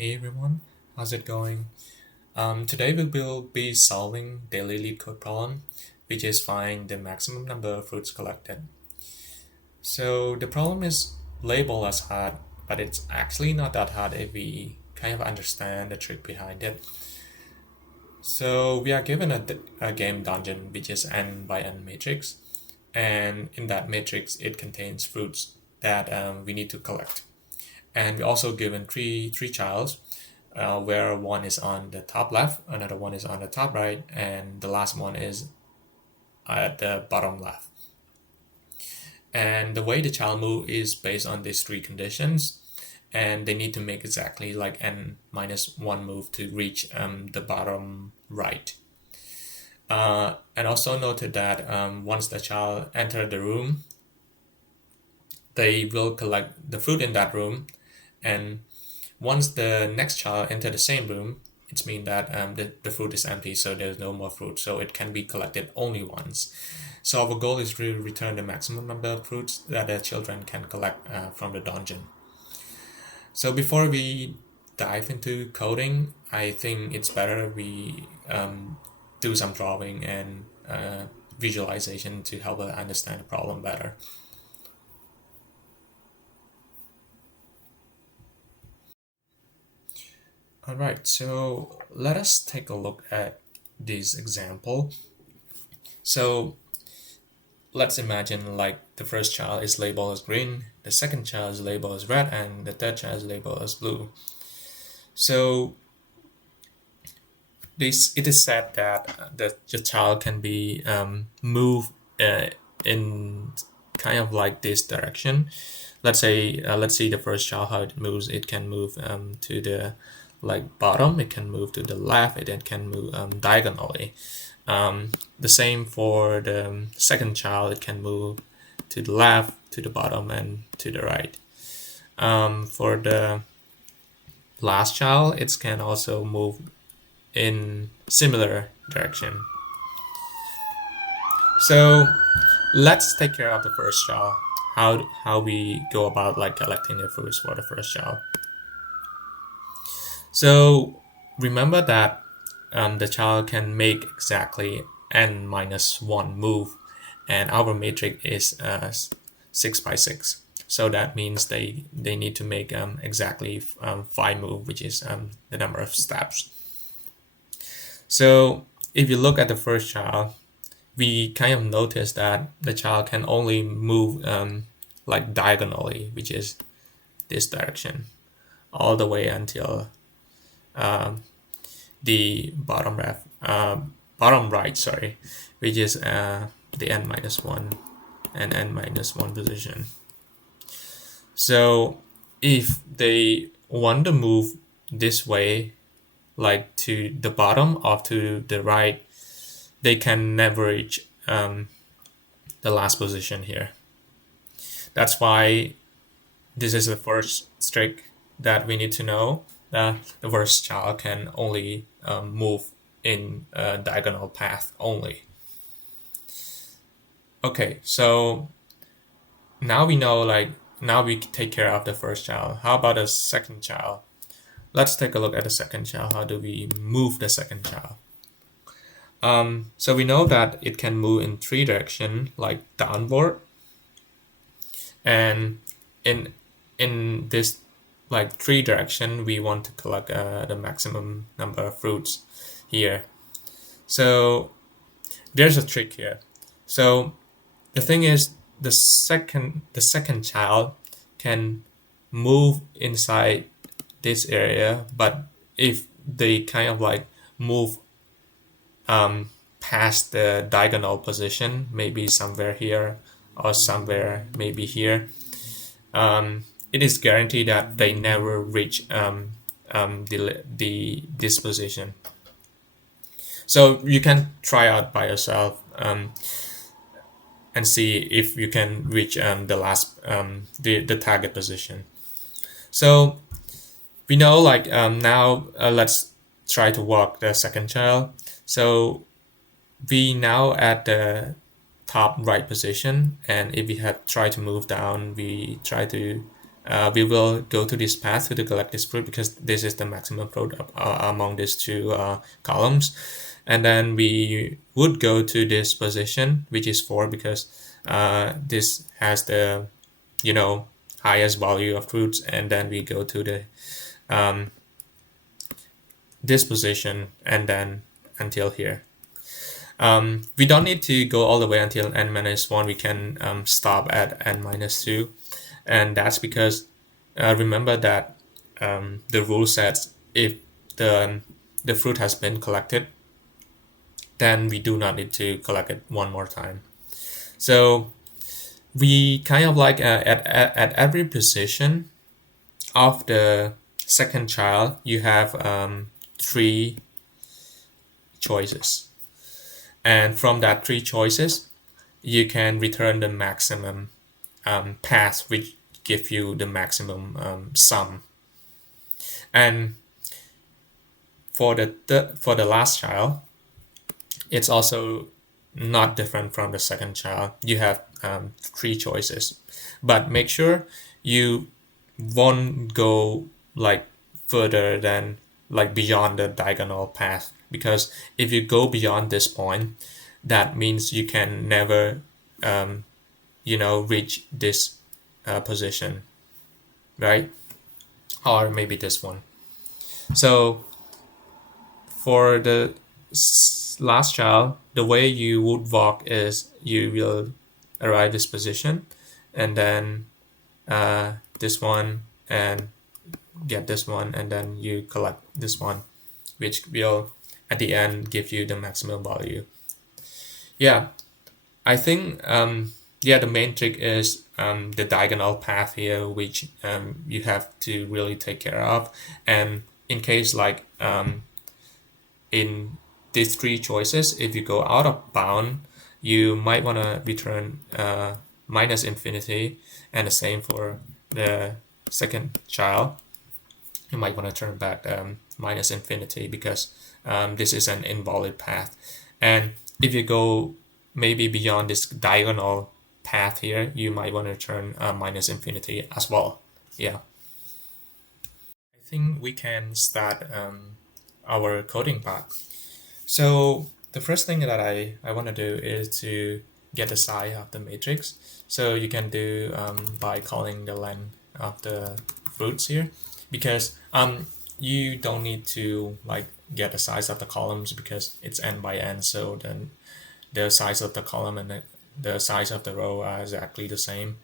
Hey everyone, how's it going? Today we will be solving daily Leetcode problem, which is find the maximum number of fruits collected. So the problem is labeled as hard, but it's actually not that hard if we kind of understand the trick behind it. So we are given a game dungeon, which is n by n matrix, and in that matrix it contains fruits that we need to collect. And we're also given three childs, where one is on the top left, another one is on the top right, and the last one is at the bottom left. And the way the child move is based on these three conditions, and they need to make exactly like n minus 1 move to reach the bottom right. And also noted that once the child enter the room, they will collect the fruit in that room, and once the next child enter the same room, it means that the fruit is empty, so there's no more fruit, so it can be collected only once. So our goal is to return the maximum number of fruits that the children can collect from the dungeon. So before we dive into coding, I think it's better we do some drawing and visualization to help us understand the problem better. Alright, so let us take a look at this example. So let's imagine like the first child is labeled as green, the second child is labeled as red, and the third child is labeled as blue. So it is said that the child can be moved in kind of like this direction. Let's say let's see the first child how it moves. It can move to the bottom. It can move to the left. It can move diagonally. The same for the second child. It can move to the left, to the bottom, and to the right. For the last child, it can also move in similar direction. So let's take care of the first child. How we go about collecting the fruits for the first child. So remember that the child can make exactly n minus 1 move, and our matrix is 6 by 6. So that means they need to make exactly 5 move, which is the number of steps. So if you look at the first child, we kind of notice that the child can only move diagonally, which is this direction, all the way until the bottom right, sorry, which is the n minus 1 and n minus 1 position. So if they want to move this way, like to the bottom or to the right, they can never reach the last position here. That's why this is the first trick that we need to know, that the first child can only move in a diagonal path only. Okay, so now we know, now we take care of the first child. How about the second child? Let's take a look at the second child. How do we move the second child? So we know that it can move in 3 directions, like downward, and in this 3 direction, we want to collect the maximum number of fruits here. So there's a trick here. So the thing is, the second child can move inside this area, but if they kind of move past the diagonal position, maybe somewhere here or somewhere maybe here, it is guaranteed that they never reach this position. So you can try out by yourself and see if you can reach the last the target position. So we know now let's try to walk the second child. So we now at the top right position, and if we had tried to move down, we try to we will go to this path to collect this fruit because this is the maximum fruit among these two columns. And then we would go to this position, which is 4, because this has the, highest value of fruits. And then we go to the this position and then until here. We don't need to go all the way until n-1. We can stop at n-2. And that's because remember that the rule says if the fruit has been collected, then we do not need to collect it one more time. So we kind of like at every position of the second child, you have 3 choices. And from that 3 choices, you can return the maximum path, which give you the maximum sum. And for the last child, it's also not different from the second child. You have 3 choices, but make sure you won't go like further than like beyond the diagonal path, because if you go beyond this point, that means you can never reach this position, right? Or maybe this one. So for the last child, the way you would walk is you will arrive this position and then this one and get this one, and then you collect this one, which will at the end give you the maximum value. Yeah, I think the main trick is the diagonal path here, which you have to really take care of. And in case like in these 3 choices, if you go out of bound, you might want to return minus infinity, and the same for the second child. You might want to turn back minus infinity, because this is an invalid path. And if you go maybe beyond this diagonal path here, you might want to turn minus infinity as well. Yeah. I think we can start our coding part. So the first thing that I want to do is to get the size of the matrix. So you can do by calling the length of the fruits here, because you don't need to like get the size of the columns because it's n by n. So then the size of the column and the size of the row are exactly the same.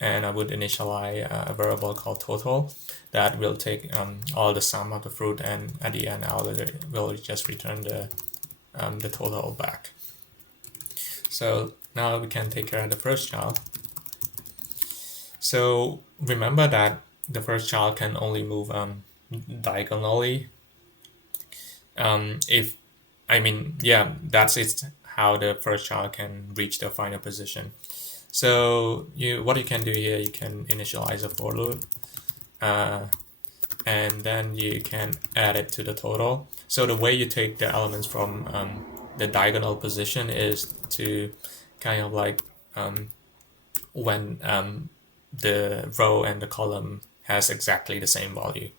And I would initialize a variable called total that will take all the sum of the fruit, and at the end I will just return the total back. So now we can take care of the first child. So remember that the first child can only move diagonally. That's it, how the first child can reach the final position. So what you can do here, you can initialize a for loop, and then you can add it to the total. So the way you take the elements from the diagonal position is to kind of like when the row and the column has exactly the same value.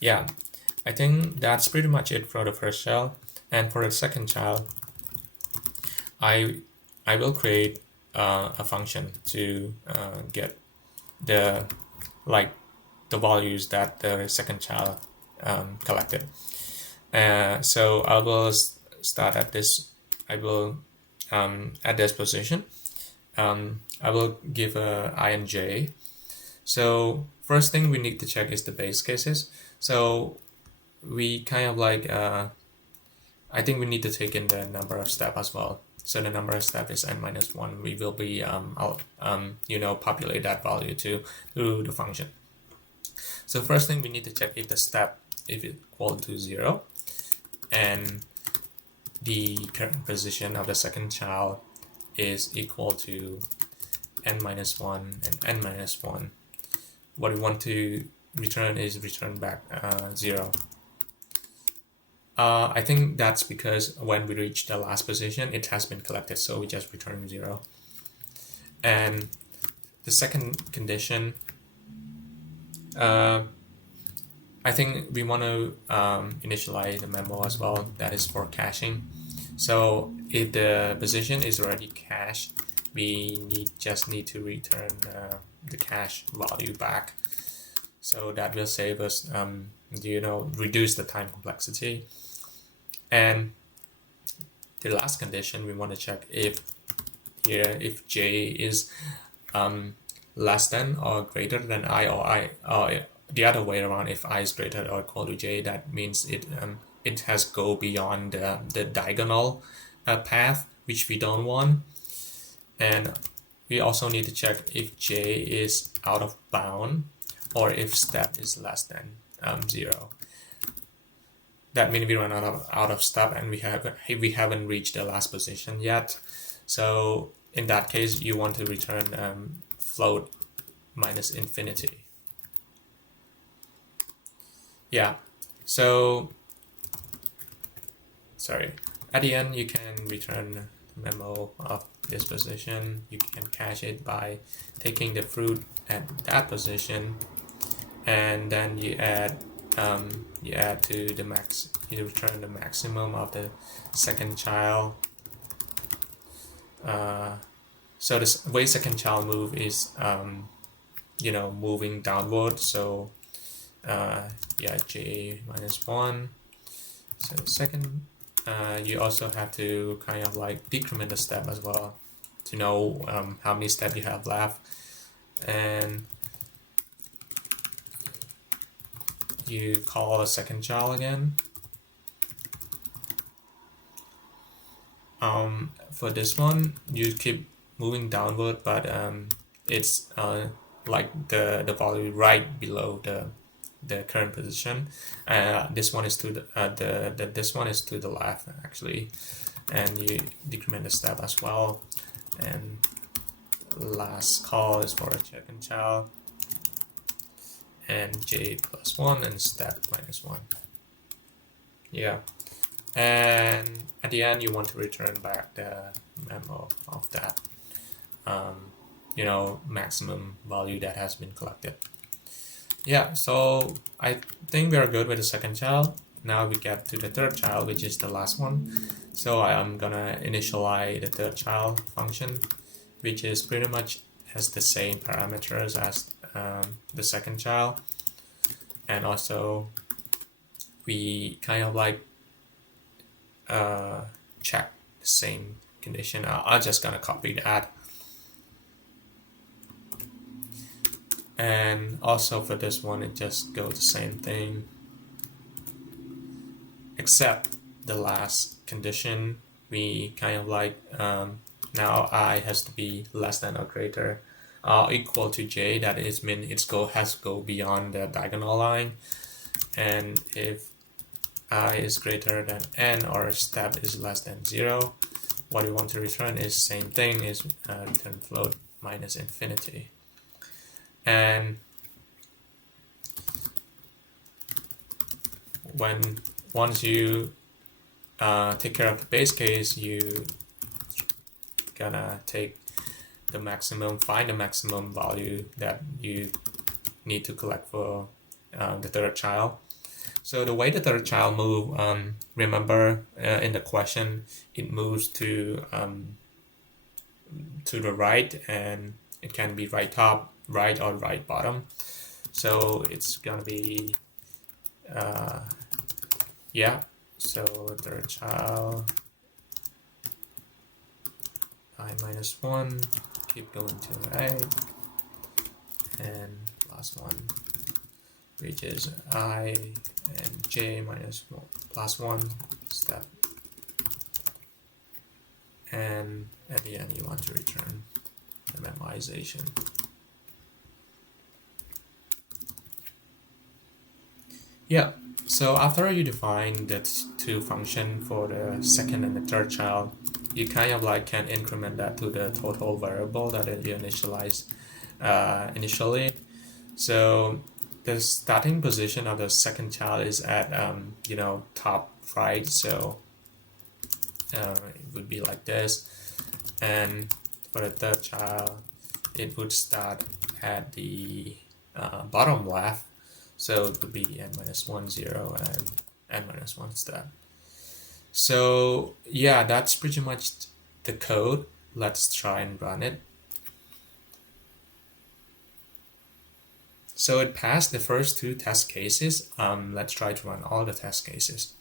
Yeah, I think that's pretty much it for the first child. And for the second child, I will create a function to get the values that the second child collected. So I will start at this. I will at this position. I will give a I and j. So first thing we need to check is the base cases. So we kind of like I think we need to take in the number of steps as well. So the number of steps is n-1. We will be populate that value to the function. So first thing we need to check if the step is equal to 0, and the current position of the second child is equal to n-1 and n-1. What we want to return is return back 0. I think that's because when we reach the last position, it has been collected, so we just return 0. And the second condition Uh, I think we want to initialize the memo as well. That is for caching. So if the position is already cached, we just need to return the cache value back. So that will save us, reduce the time complexity. And the last condition we want to check if j is less than or greater than I, or the other way around, if I is greater or equal to j, that means it has go beyond the diagonal path, which we don't want. And we also need to check if j is out of bound or if step is less than 0. That means we run out of step and we haven't reached the last position yet. So in that case, you want to return float minus infinity. Yeah, so sorry, at the end you can return the memo of this position. You can cache it by taking the fruit at that position, and then you add to the max, you return the maximum of the second child. So this way second child move is moving downward. So j minus 1. So second, you also have to kind of like decrement the step as well to know how many steps you have left, and you call a second child again. For this one, you keep moving downward, but it's like the value right below the current position. This one is to this one is to the left actually, and you decrement the step as well. And last call is for a second child, and j plus 1 and step minus 1. Yeah. And at the end, you want to return back the memo of that, maximum value that has been collected. Yeah, so I think we are good with the second child. Now we get to the third child, which is the last one. So I'm gonna initialize the third child function, which is pretty much has the same parameters as the second child. And also we kind of like check the same condition. I'm just gonna copy that. And also for this one, it just goes the same thing, except the last condition. We kind of like now I has to be less than or greater equal to j. That is mean has to go beyond the diagonal line. And if I is greater than n or step is less than 0, what we want to return is same thing, is return float minus infinity. And once you take care of the base case, you gonna take the maximum, find the maximum value that you need to collect for the third child. So the way the third child move, remember in the question, it moves to the right, and it can be right top, right, or right bottom. So it's gonna be so third child I minus 1, keep going to the right, and last one, which is I and j minus 1 plus 1 step. And at the end, you want to return the memoization. Yeah, so after you define the two function for the second and the third child, you kind of like can increment that to the total variable that you initialize initially. So the starting position of the second child is at top right, so it would be like this. And for the third child, it would start at the bottom left. So it would be n minus 1, 0, and n minus 1 instead. So yeah, that's pretty much the code. Let's try and run it. So it passed the first 2 test cases. Let's try to run all the test cases.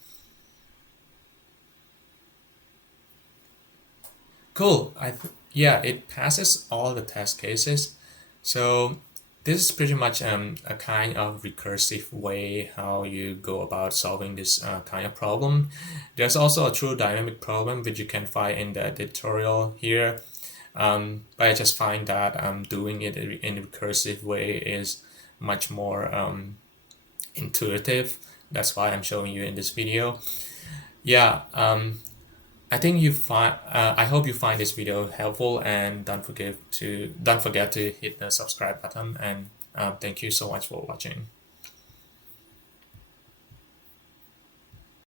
Cool. Yeah, it passes all the test cases. So this is pretty much a kind of recursive way how you go about solving this kind of problem. There's also a true dynamic problem which you can find in the tutorial here. But I just find that doing it in a recursive way is much more intuitive. That's why I'm showing you in this video. Yeah, I think you find. I hope you find this video helpful, and don't forget to hit the subscribe button. And thank you so much for watching.